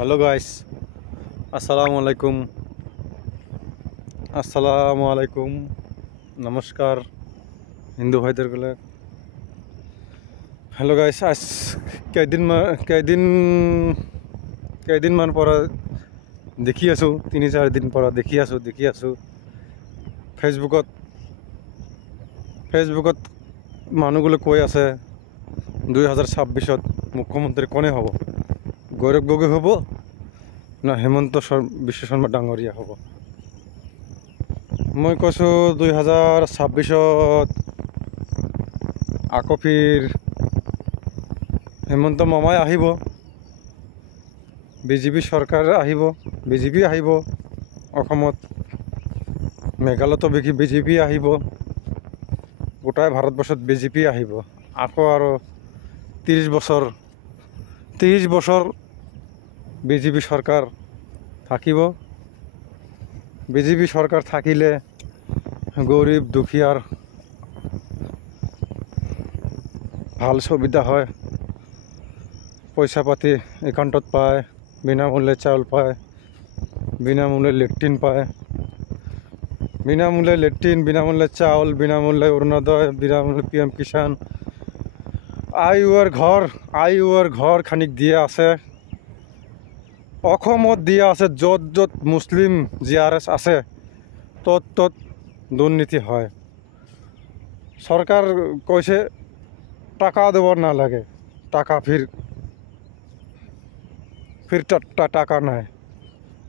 Hello guys, আসসালামু আলাইকুম নমস্কাৰ হিন্দু ভাইদেৰ গলে। হ্যালো গাইস, আজ কেইদিনমান পৰা দেখি আছোঁ, 3-4 দিন পৰা দেখি আছোঁ ফেচবুকত মানুহগুলো কৈ আছে 2026-ত মুখ্যমন্ত্ৰী কোনে হ'ব, গৌৰৱ গগৈ হ'ব না হেমন্ত বিশ্ব শৰ্মা ডাঙৰীয়া হ'ব। মই কৈছোঁ 2026-ত আকৌ ফিৰ হেমন্ত মামাই আহিব, বিজেপি চৰকাৰ আহিব, বিজেপি আহিব অসমত, মেঘালয়তো বিজেপি আহিব, গোটাই ভাৰতবৰ্ষত বিজেপি আহিব। আকৌ আৰু 30 বছৰ বিজেপি চৰকাৰ থাকিব। বিজেপি চৰকাৰ থাকিলে গৰীব দুখীয়াৰ ভাল সুবিধা হয়, পইচা পাতি একাউণ্টত পায়, বিনামূল্যে চাউল পায়, বিনামূল্যে লেট্ৰিন পায়, বিনামূল্যে চাউল, বিনামূল্যে অৰুণোদয়, বিনামূল্যে PM কিষাণ, আইওৰ ঘৰ খানিক দিয়া আছে। অসমত দিয়া আছে, য'ত য'ত মুছলিম GRS আছে ত'ত দুৰ্নীতি হয়। চৰকাৰ কৈছে টাকা দিব নালাগে, টাকা ফিৰ টাকা নাই,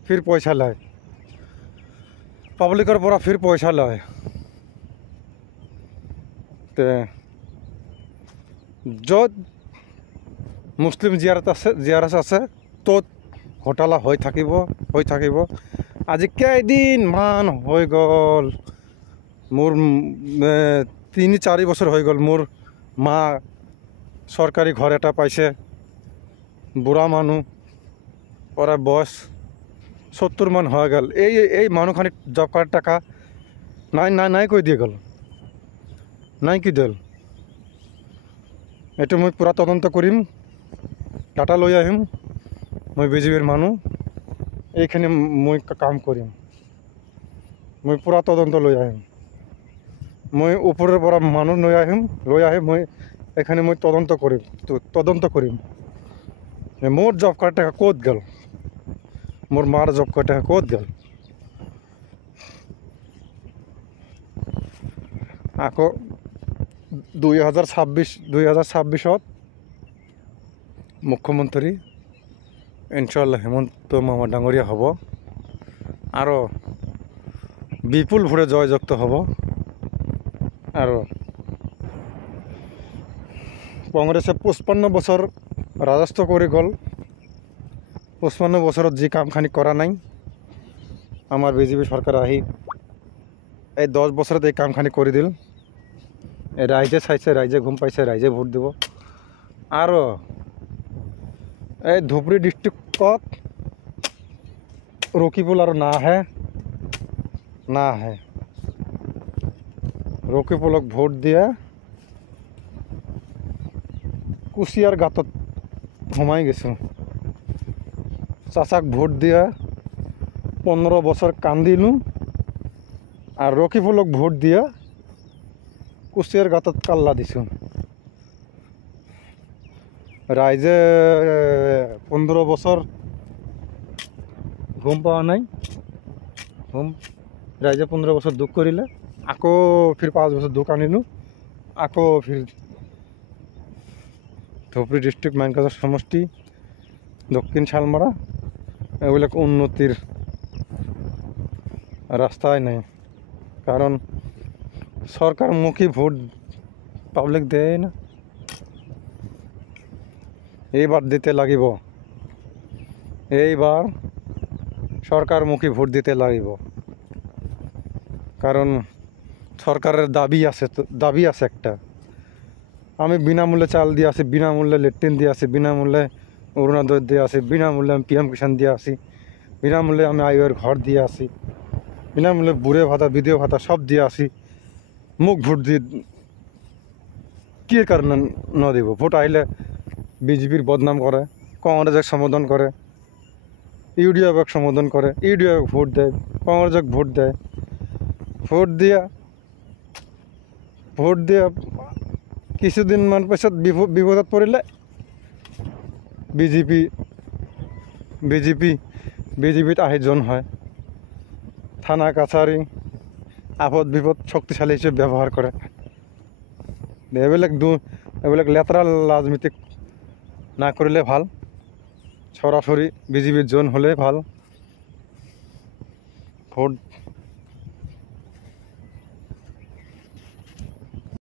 ফিৰ পইচা লয় পাব্লিকৰ পৰা, ফিৰ পইচা লয়। তে য'ত মুছলিম GRS আছে ত'ত ঘোটালা হৈ থাকিব। আজি কেইদিনমান হৈ গ'ল, মোৰ 3-4 বছৰ হৈ গ'ল, মোৰ মা চৰকাৰী ঘৰ এটা পাইছে। বুঢ়া মানুহ, প্ৰায় বয়স 70 মান হৈ গ'ল। এই মানুহখিনিক জব কাৰ্ড টাকা নাই কৈ দিয়ে গ'ল, নাই কি দিল। এইটো মই পূৰা তদন্ত কৰিম, ডাটা লৈ আহিম। মই বিজেপিৰ মানুহ, এইখিনি মই কাম কৰিম, মই পূৰা তদন্ত লৈ আহিম। মই ওপৰৰ পৰা মানুহ লৈ আহি মই এইখিনি মই তদন্ত কৰিম। মোৰ জব কাৰ্ড টাকা ক'ত গ'ল, মোৰ মাৰ জব কাৰ্ড টাকা ক'ত গ'ল। আকৌ 2026-ত মুখ্যমন্ত্ৰী ইনশাআল্লাহ হেমন্ত মামা ডাঙৰীয়া হ'ব আৰু বিপুল ভোটে জয়যুক্ত হ'ব। আৰু কংগ্ৰেছে 55 বছৰ ৰাজত্ব কৰি গ'ল, 55 বছৰত যি কামখানি কৰা নাই, আমাৰ বিজেপি চৰকাৰ আহি এই 10 বছৰত এই কামখানি কৰি দিল। ৰাইজে চাইছে, ৰাইজে গম পাইছে, ৰাইজে ভোট দিব। আৰু এই ধুবুৰী ডিষ্ট্ৰিক্টত ৰকিবুল আৰু নাহে, ৰকিবুলক ভোট দিয়ে কুচিয়াৰ গাঁতত সোমাই গৈছোঁ। চাচাক ভোট দিয়ে 15 বছৰ কান্দিলোঁ, আৰু ৰকিবুলক ভোট দিয়ে কুচিয়াৰ গাঁতত কাল্লা দিছোঁ। ৰাইজে 15 বছৰ গম পোৱা নাই, ৰাইজে 15 বছৰ দুখ কৰিলে, আকৌ ফিৰ 5 বছৰ দুখ আনিলোঁ, আকৌ ফিৰ ধুবুৰী ডিষ্ট্ৰিক্ট মাইনকাছাৰ সমষ্টি, দক্ষিণ শালমাৰা, এইবিলাক উন্নতিৰ ৰাস্তাই নাই। কাৰণ সরকারমুখী ভোট পাবলিক দেয় না, এইবার দিতে লাগিব, এইবার সরকারমুখী ভোট দিতে লাগিব। কারণ সরকারের দাবি আছে একটা, আমি বিনামূল্যে চাল দিয়ে আসি, বিনামূল্যে লেট্রিন দিয়ে আসি, বিনামূল্যে অরুণোদয় দিয়ে আসি, বিনামূল্যে আমি PM কিষাণ দিয়ে আসি, বিনামূল্যে আমি আইওর ঘর দিয়ে আসি, বিনামূল্যে বুড়ে ভাতা বিধবা ভাতা সব দিয়ে আসি। মুখ ভোট দিয়ে কি কারণে ন দিব? ভোট আহিলে বিজেপির বদনাম করে, কংগ্রেসের সম্বোধন করে, ইউডিএফক সম্বোধন করে, ইউডিএফ ভোট দেয়, কংগ্রেসক ভোট দেয়। ভোট দিয়া কিছুদিন মান পিছত বিপদত পৰিলে বিজেপিত আহি জন হয়। থানা কাছাৰী আপদ বিপদ শক্তিশালী হিসেবে ব্যবহাৰ কৰে। এইবিলাক লেতেৰা ৰাজনীতি না কৰিলে ভাল, সৰাসৰি বিজেপিৰ জন হলে ভাল। ভোট